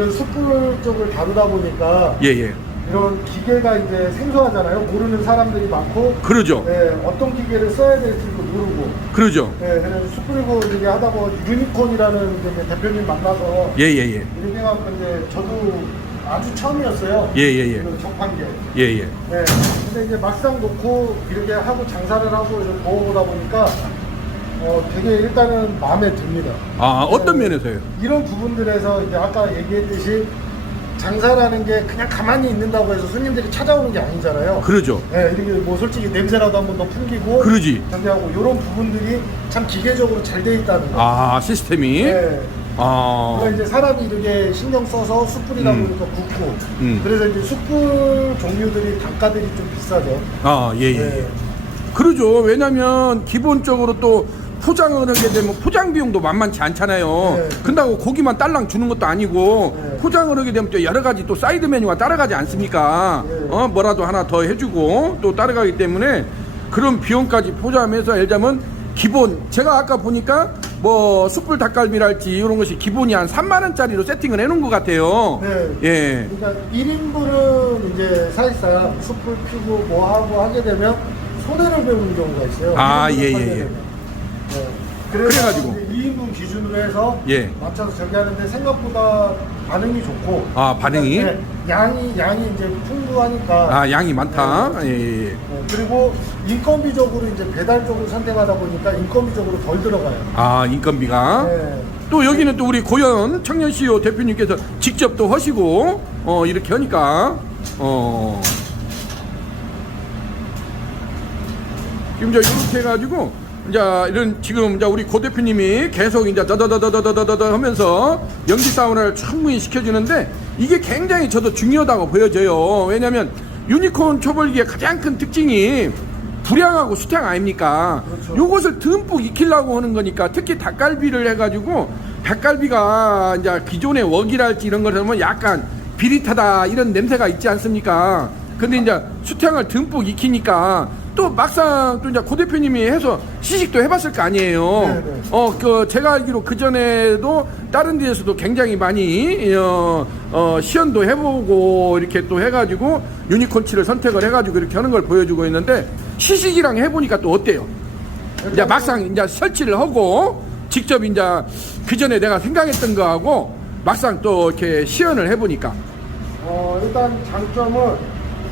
이런 숯불 쪽을 다루다 보니까 예, 예. 이런 기계가 이제 생소하잖아요. 모르는 사람들이 많고 그러죠. 네, 어떤 기계를 써야 될지도 모르고 그러죠. 네, 그래서 숯불고 이렇게 하다 보니 유니콘이라는 이제 대표님 만나서 예, 예, 예. 이렇게 해갖고 이제 저도 아주 처음이었어요. 예, 예, 예. 그 접한 게. 예, 예. 네. 근데 이제 막상 놓고 이렇게 하고 장사를 하고 이렇게 먹어보다 보니까 어, 되게 일단은 마음에 듭니다. 아, 어떤 면에서요? 이런 부분들에서 이제 아까 얘기했듯이 장사라는 게 그냥 가만히 있는다고 해서 손님들이 찾아오는 게 아니잖아요. 그러죠. 네, 이렇게 뭐 솔직히 냄새라도 한 번 더 풍기고 그러지. 하고 이런 부분들이 참 기계적으로 잘 돼 있다는 거. 아, 시스템이? 네. 아. 그러니까 이제 사람이 이렇게 신경 써서 숯불이다 음. 보니까 굽고 음. 그래서 이제 숯불 종류들이 단가들이 좀 비싸죠. 아, 예, 예. 네. 그러죠. 왜냐면 기본적으로 또 포장을 하게 되면 포장 비용도 만만치 않잖아요. 네. 근다고 고기만 딸랑 주는 것도 아니고 네. 포장을 하게 되면 또 여러 가지 또 사이드 메뉴가 따라가지 않습니까? 네. 어, 뭐라도 하나 더 해주고 또 따라가기 때문에 그런 비용까지 포함해서 예를 들자면 기본 제가 아까 보니까 뭐 숯불 닭갈비랄지 이런 것이 기본이 한 3만 원짜리로 세팅을 해놓은 것 같아요. 네. 예. 그러니까 1인분은 이제 사실상 숯불 피고 뭐 하고 하게 되면 손해를 배우는 경우가 있어요. 아, 1인분을 예, 예, 팔게 예. 네. 그래가지고. 2인분 기준으로 해서 예. 맞춰서 저기 하는데 생각보다 반응이 좋고 아, 반응이? 네, 양이 양이 이제 풍부하니까 아 양이 많다. 예, 예, 예. 어, 그리고 인건비적으로 이제 배달 쪽을 선택하다 보니까 인건비적으로 덜 들어가요. 아 인건비가 네. 또 여기는 또 우리 고현 청년 CEO 대표님께서 직접 또 하시고 어 이렇게 하니까 어 지금 이제 이렇게 해가지고 이제 이런 지금 이제 우리 고 대표님이 계속 이제 더더더더더더더 하면서 연기 사운드를 충분히 시켜주는데 이게 굉장히 저도 중요하다고 보여져요. 왜냐하면 유니콘 초벌기의 가장 큰 특징이 불량하고 수탕 아닙니까? 그렇죠. 요것을 듬뿍 익히려고 하는 거니까 특히 닭갈비를 해가지고 닭갈비가 이제 기존의 웍이랄지 이런 걸 하면 약간 비릿하다 이런 냄새가 있지 않습니까? 근데 이제 수탕을 듬뿍 익히니까 또 막상 또 이제 고 대표님이 해서 시식도 해봤을 거 아니에요. 네네. 어, 그 제가 알기로 그 전에도 다른 데에서도 굉장히 많이 어, 어, 시연도 해보고 이렇게 또 해가지고 유니콘치를 선택을 해가지고 이렇게 하는 걸 보여주고 있는데 시식이랑 해보니까 또 어때요? 이제 막상 이제 설치를 하고 직접 이제 그 전에 내가 생각했던 거하고 막상 또 이렇게 시연을 해보니까 어, 일단 장점은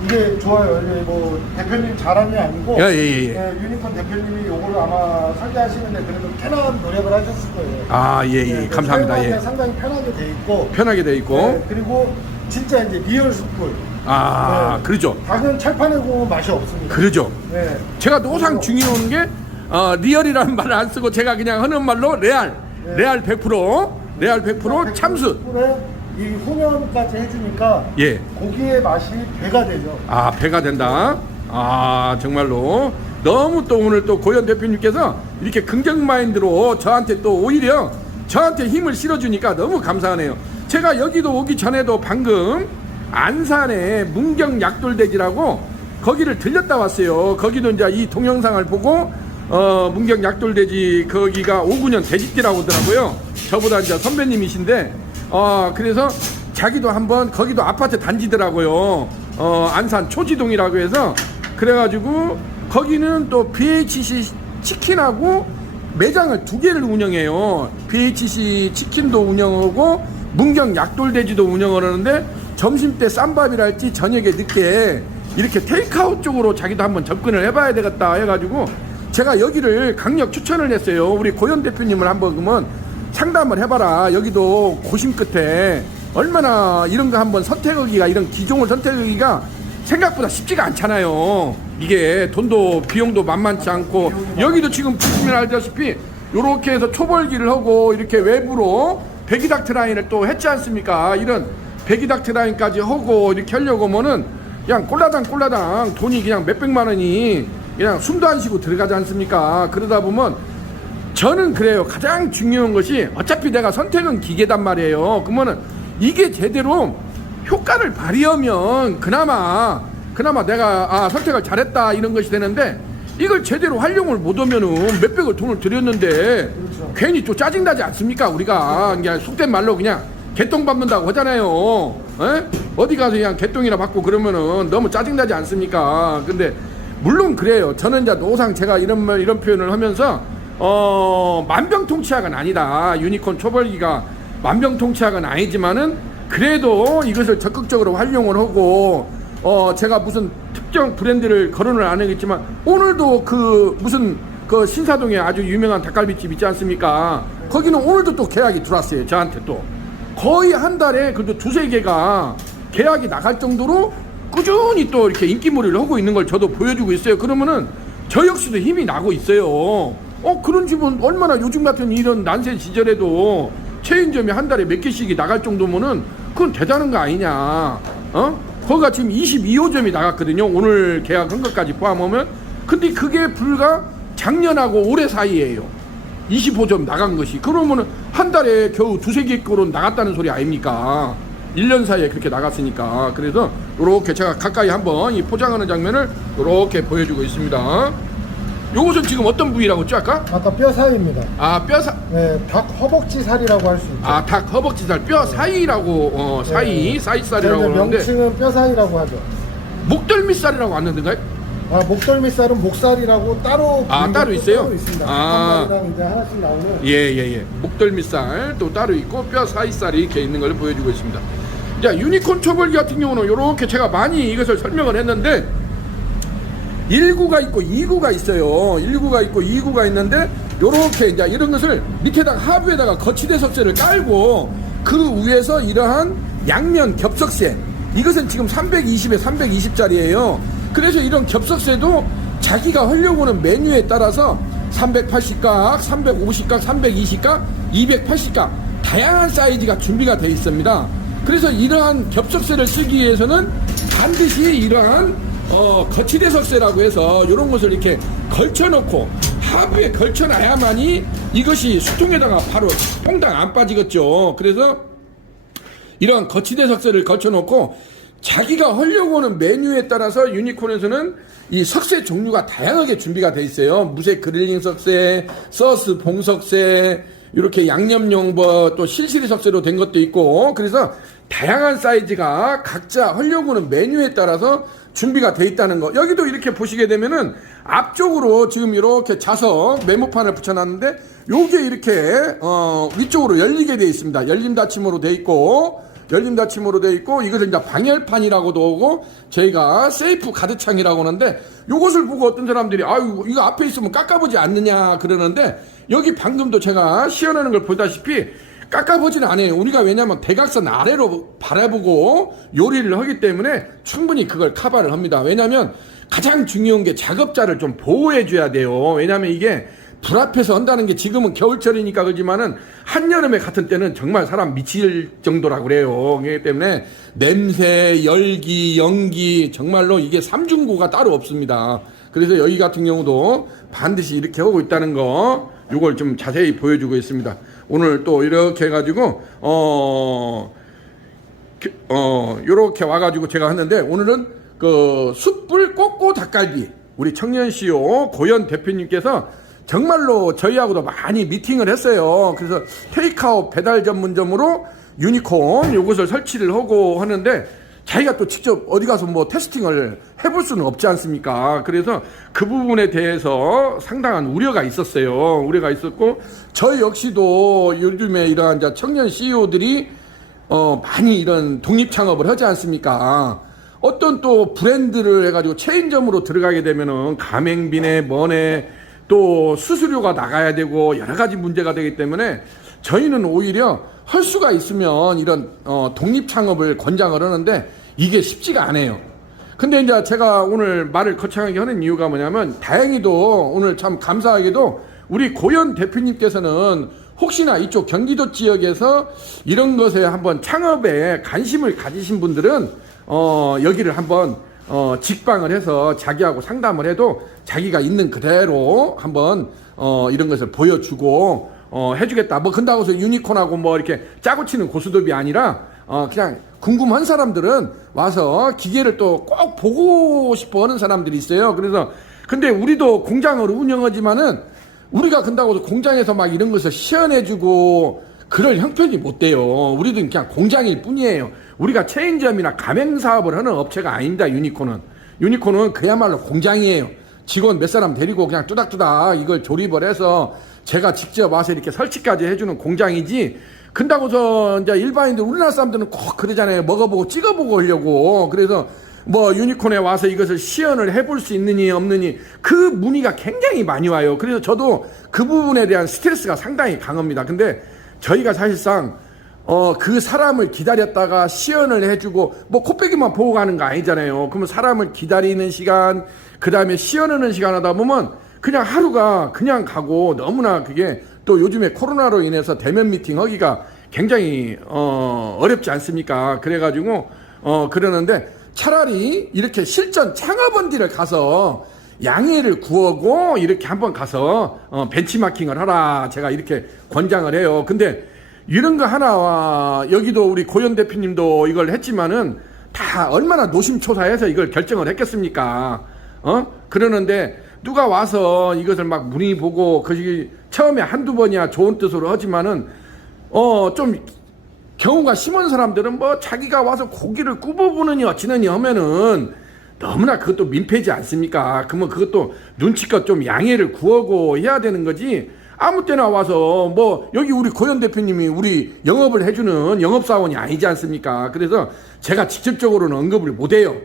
이게 좋아요. 이게 뭐 대표님 자랑이 아니고 예, 예, 예, 예. 네, 유니콘 대표님이 요거를 아마 설계하시는데 그래도 편한 노력을 하셨을 거예요. 아 예 예 네, 감사합니다 사용하기가 예 상당히 편하게 돼 있고 편하게 돼 있고 네, 그리고 진짜 이제 리얼 숯불. 아 네. 그러죠 닭은 철판에 구우면 맛이 없습니다. 그러죠 네. 제가 항상 중요한 게 어, 리얼이라는 말을 안 쓰고 제가 그냥 하는 말로 레알 네. 레알 100% 레알 100% 참수 숯불에 이 훈연까지 해주니까 예. 고기의 맛이 배가 되죠. 아 배가 된다. 아 정말로. 너무 또 오늘 또 고현 대표님께서 이렇게 긍정 마인드로 저한테 또 오히려 저한테 힘을 실어주니까 너무 감사하네요. 제가 여기도 오기 전에도 방금 안산에 문경 약돌대지라고 거기를 들렸다 왔어요. 거기도 이제 이 동영상을 보고 어 문경 약돌대지 거기가 5구년 대집기라고 하더라고요. 저보다 이제 선배님이신데 어 그래서 자기도 한번 거기도 아파트 단지더라고요. 어 안산 초지동이라고 해서 그래가지고 거기는 또 BHC 치킨하고 매장을 두 개를 운영해요. BHC 치킨도 운영하고 문경 약돌돼지도 운영을 하는데 점심 때 쌈밥이랄지 저녁에 늦게 이렇게 테이크아웃 쪽으로 자기도 한번 접근을 해봐야 되겠다 해가지고 제가 여기를 강력 추천을 했어요. 우리 고현 대표님을 한번 그러면 상담을 해봐라. 여기도 고심 끝에 얼마나 이런 거 한번 선택하기가 이런 기종을 선택하기가 생각보다 쉽지가 않잖아요. 이게 돈도 비용도 만만치 않고 여기도 지금 보시면 알다시피 이렇게 해서 초벌기를 하고 이렇게 외부로 배기닥트 라인을 또 했지 않습니까? 이런 배기닥트 라인까지 하고 이렇게 하려고 하면은 그냥 꼴라당 꼴라당 돈이 그냥 몇백만 원이 그냥 숨도 안 쉬고 들어가지 않습니까? 그러다 보면 저는 그래요. 가장 중요한 것이 어차피 내가 선택은 기계단 말이에요. 그러면은 이게 제대로 효과를 발휘하면 그나마 그나마 내가 아 선택을 잘했다 이런 것이 되는데 이걸 제대로 활용을 못하면은 몇백을 돈을 들였는데 그렇죠. 괜히 또 짜증나지 않습니까 우리가 그냥 속된 말로 그냥 개똥 밟는다고 하잖아요. 에? 어디 가서 그냥 개똥이나 받고 그러면은 너무 짜증나지 않습니까? 근데 물론 그래요. 저는 이제 노상 제가 이런 말 이런 표현을 하면서 어 만병통치약은 아니다. 유니콘 초벌기가 만병통치약은 아니지만은 그래도 이것을 적극적으로 활용을 하고 어 제가 무슨 특정 브랜드를 거론을 안 하겠지만 오늘도 그 무슨 그 신사동에 아주 유명한 닭갈비집 있지 않습니까? 거기는 오늘도 또 계약이 들어왔어요. 저한테 또 거의 한 달에 그래도 두세 개가 계약이 나갈 정도로 꾸준히 또 이렇게 인기몰이를 하고 있는 걸 저도 보여주고 있어요. 그러면은 저 역시도 힘이 나고 있어요. 어 그런 집은 얼마나 요즘 같은 이런 난세 시절에도 체인점이 한 달에 몇 개씩이 나갈 정도면은 그건 대단한 거 아니냐? 어? 거기가 지금 22호점이 나갔거든요. 오늘 계약한 것까지 포함하면. 근데 그게 불과 작년하고 올해 사이에요. 25점 나간 것이. 그러면은 한 달에 겨우 두세 개 거론 나갔다는 소리 아닙니까? 1년 사이에 그렇게 나갔으니까. 그래서 이렇게 제가 가까이 한번 이 포장하는 장면을 이렇게 보여주고 있습니다. 요것은 지금 어떤 부위라고 했죠, 아까? 아까 뼈 사이입니다. 아, 뼈 사, 네, 닭 허벅지 살이라고 할 수 있죠. 아, 닭 허벅지살, 뼈 사이라고, 어, 사이, 네. 사이살이라고 저희는 하는데, 명칭은 뼈 사이라고 하죠. 목덜미살이라고 안 하는가요? 아, 목덜미살은 목살이라고 따로 아, 따로 있어요? 따로 있습니다. 아. 한 마리당 이제 하나씩 나오는 예, 예, 예. 목덜미살 또 따로 있고 뼈 사이살이 이렇게 있는 걸 보여주고 있습니다. 자, 유니콘 초벌기 같은 경우는 이렇게 제가 많이 이것을 설명을 했는데 1구가 있고 2구가 있어요. 1구가 있고 2구가 있는데 요렇게 이제 이런 것을 밑에다가 하부에다가 거치대 석쇠를 깔고 그 위에서 이러한 양면 겹석쇠 이것은 지금 320에 320짜리예요. 그래서 이런 겹석쇠도 자기가 하려고 하는 메뉴에 따라서 380각, 350각, 320각, 280각 다양한 사이즈가 준비가 되어 있습니다. 그래서 이러한 겹석쇠를 쓰기 위해서는 반드시 이러한 어, 거치대 석쇠라고 해서 이런 것을 이렇게 걸쳐놓고 하부에 걸쳐놔야만이 이것이 수통에다가 바로 퐁당 안 빠지겠죠. 그래서 이러한 거치대 석쇠를 걸쳐놓고 자기가 하려고 하는 메뉴에 따라서 유니콘에서는 이 석쇠 종류가 다양하게 준비가 돼 있어요. 무쇠 그릴링 석쇠, 서스 봉석쇠, 이렇게 양념용 뭐또 실시리 석쇠로 된 것도 있고 그래서 다양한 사이즈가 각자 하려고 하는 메뉴에 따라서 준비가 돼 있다는 거. 여기도 이렇게 보시게 되면은 앞쪽으로 지금 이렇게 자석 메모판을 붙여놨는데 요게 이렇게 어 위쪽으로 열리게 돼 있습니다. 열림 닫힘으로 돼 있고 열림 닫힘으로 돼 있고 이것을 이제 방열판이라고도 하고 저희가 세이프 가드창이라고 하는데 요것을 보고 어떤 사람들이 아유 이거 앞에 있으면 깎아보지 않느냐 그러는데 여기 방금도 제가 시연하는 걸 보다시피 깎아보지는 않아요. 우리가 왜냐하면 대각선 아래로 바라보고 요리를 하기 때문에 충분히 그걸 커버를 합니다. 왜냐하면 가장 중요한 게 작업자를 좀 보호해줘야 돼요. 왜냐하면 이게 불 앞에서 한다는 게 지금은 겨울철이니까 그렇지만은 한여름에 같은 때는 정말 사람 미칠 정도라고 그래요. 그렇기 때문에 냄새, 열기, 연기 정말로 이게 삼중고가 따로 없습니다. 그래서 여기 같은 경우도 반드시 이렇게 하고 있다는 거 요걸 좀 자세히 보여주고 있습니다. 오늘 또 이렇게 해가지고 어, 그, 어 요렇게 와가지고 제가 했는데 오늘은 그 숯불 꼬꼬 닭갈비 우리 청년 CEO 고현 대표님께서 정말로 저희하고도 많이 미팅을 했어요. 그래서 테이크아웃 배달 전문점으로 유니콘 요것을 설치를 하고 하는데 자기가 또 직접 어디 가서 뭐 테스팅을 해볼 수는 없지 않습니까? 그래서 그 부분에 대해서 상당한 우려가 있었어요. 우려가 있었고 저 역시도 요즘에 이러한 청년 CEO들이 어 많이 이런 독립 창업을 하지 않습니까? 어떤 또 브랜드를 해가지고 체인점으로 들어가게 되면은 가맹비네 뭐네 또 수수료가 나가야 되고 여러 가지 문제가 되기 때문에 저희는 오히려 할 수가 있으면 이런 어, 독립 창업을 권장을 하는데 이게 쉽지가 않아요. 근데 이제 제가 오늘 말을 거창하게 하는 이유가 뭐냐면 다행히도 오늘 참 감사하게도 우리 고현 대표님께서는 혹시나 이쪽 경기도 지역에서 이런 것에 한번 창업에 관심을 가지신 분들은 어 여기를 한번 어 직방을 해서 자기하고 상담을 해도 자기가 있는 그대로 한번 어 이런 것을 보여주고 어 해주겠다. 뭐 근다고 해서 유니콘하고 뭐 이렇게 짜고 치는 고수톱이 아니라 어 그냥 궁금한 사람들은 와서 기계를 또 꼭 보고 싶어 하는 사람들이 있어요. 그래서 근데 우리도 공장을 운영하지만은 우리가 근다고 공장에서 막 이런 것을 시연해주고 그럴 형편이 못 돼요. 우리도 그냥 공장일 뿐이에요. 우리가 체인점이나 가맹 사업을 하는 업체가 아닙니다. 유니콘은 유니콘은 그야말로 공장이에요. 직원 몇 사람 데리고 그냥 뚜닥뚜닥 이걸 조립을 해서 제가 직접 와서 이렇게 설치까지 해주는 공장이지. 근다고서 이제 일반인들 우리나라 사람들은 꼭 그러잖아요. 먹어보고 찍어보고 하려고. 그래서 뭐 유니콘에 와서 이것을 시연을 해볼 수 있느니 없느니 그 문의가 굉장히 많이 와요. 그래서 저도 그 부분에 대한 스트레스가 상당히 강합니다. 근데 저희가 사실상 어, 그 사람을 기다렸다가 시연을 해주고, 뭐, 코빼기만 보고 가는 거 아니잖아요. 그러면 사람을 기다리는 시간, 그 다음에 시연하는 시간 하다 보면 그냥 하루가 그냥 가고 너무나 그게 또 요즘에 코로나로 인해서 대면 미팅 하기가 굉장히, 어, 어렵지 않습니까? 그래가지고, 어, 그러는데 차라리 이렇게 실전 창업원들을 가서 양해를 구하고 이렇게 한번 가서 어, 벤치마킹을 하라 제가 이렇게 권장을 해요. 근데 이런 거 하나 여기도 우리 고현 대표님도 이걸 했지만은 다 얼마나 노심초사해서 이걸 결정을 했겠습니까? 어? 그러는데 누가 와서 이것을 막 문의 보고 그 처음에 한두 번이야 좋은 뜻으로 하지만은 어 좀 경우가 심한 사람들은 뭐 자기가 와서 고기를 굽어보느니 어찌느니 하면은 너무나 그것도 민폐지 않습니까? 그러면 그것도 눈치껏 좀 양해를 구하고 해야 되는 거지. 아무 때나 와서 뭐 여기 우리 고현 대표님이 우리 영업을 해주는 영업사원이 아니지 않습니까? 그래서 제가 직접적으로는 언급을 못해요.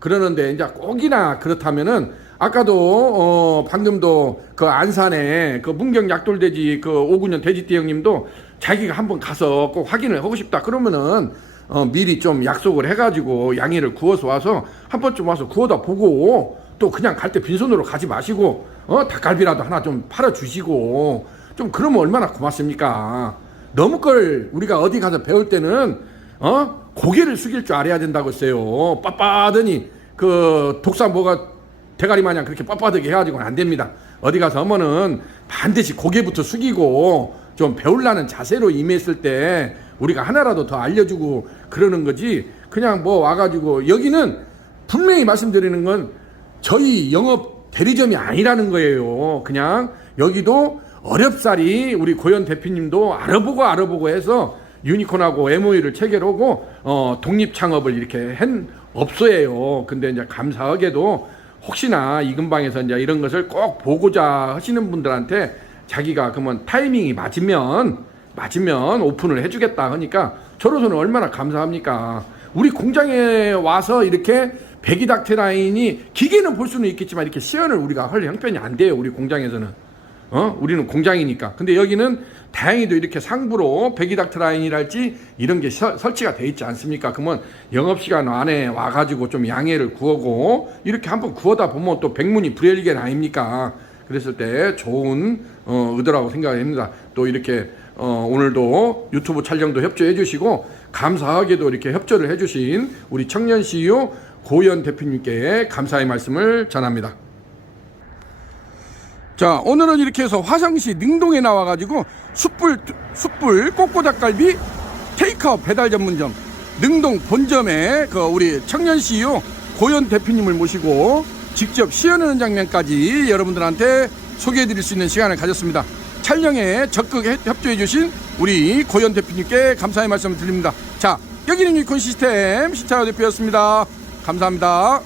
그러는데 이제 꼭이나 그렇다면은 아까도 어 방금도 그 안산에 그 문경 약돌돼지 그 5구년 돼지띠 형님도 자기가 한번 가서 꼭 확인을 하고 싶다 그러면은 어 미리 좀 약속을 해가지고 양해를 구워서 와서 한 번쯤 와서 구워다 보고 또 그냥 갈 때 빈손으로 가지 마시고 어 닭갈비라도 하나 좀 팔아 주시고 좀 그러면 얼마나 고맙습니까? 너무 걸 우리가 어디 가서 배울 때는 어 고개를 숙일 줄 알아야 된다고 했어요. 빳빳하더니 그 독산 뭐가 대가리 마냥 그렇게 빳빳하게 해가지고는 안 됩니다. 어디 가서 어머는 반드시 고개부터 숙이고 좀 배울라는 자세로 임했을 때 우리가 하나라도 더 알려주고 그러는 거지 그냥 뭐 와가지고 여기는 분명히 말씀드리는 건 저희 영업 대리점이 아니라는 거예요. 그냥 여기도 어렵사리 우리 고현 대표님도 알아보고 알아보고 해서 유니콘하고 MOU를 체결하고 어, 독립 창업을 이렇게 한 업소예요. 근데 이제 감사하게도 혹시나 이 근방에서 이제 이런 것을 꼭 보고자 하시는 분들한테 자기가 그러면 타이밍이 맞으면 맞으면 오픈을 해주겠다 하니까 저로서는 얼마나 감사합니까? 우리 공장에 와서 이렇게 배기닥트 라인이 기계는 볼 수는 있겠지만 이렇게 시연을 우리가 할 형편이 안 돼요. 우리 공장에서는. 어? 우리는 공장이니까. 근데 여기는 다행히도 이렇게 상부로 배기닥트 라인이랄지 이런 게 서- 설치가 돼 있지 않습니까? 그러면 영업시간 안에 와가지고 좀 양해를 구하고 이렇게 한번 구하다 보면 또 백문이 불여일견 아닙니까? 그랬을 때 좋은 어, 의도라고 생각합니다. 또 이렇게 어, 오늘도 유튜브 촬영도 협조해 주시고 감사하게도 이렇게 협조를 해 주신 우리 청년 CEO 고현 대표님께 감사의 말씀을 전합니다. 자 오늘은 이렇게 해서 화성시 능동에 나와가지고 숯불 숯불 꼬꼬닭갈비 테이크아웃 배달 전문점 능동 본점에 그 우리 청년 CEO 고현 대표님을 모시고 직접 시연하는 장면까지 여러분들한테 소개해드릴 수 있는 시간을 가졌습니다. 촬영에 적극 해- 협조해주신 우리 고현 대표님께 감사의 말씀을 드립니다. 자 여기는 유콘 시스템 시차로 대표였습니다. 감사합니다.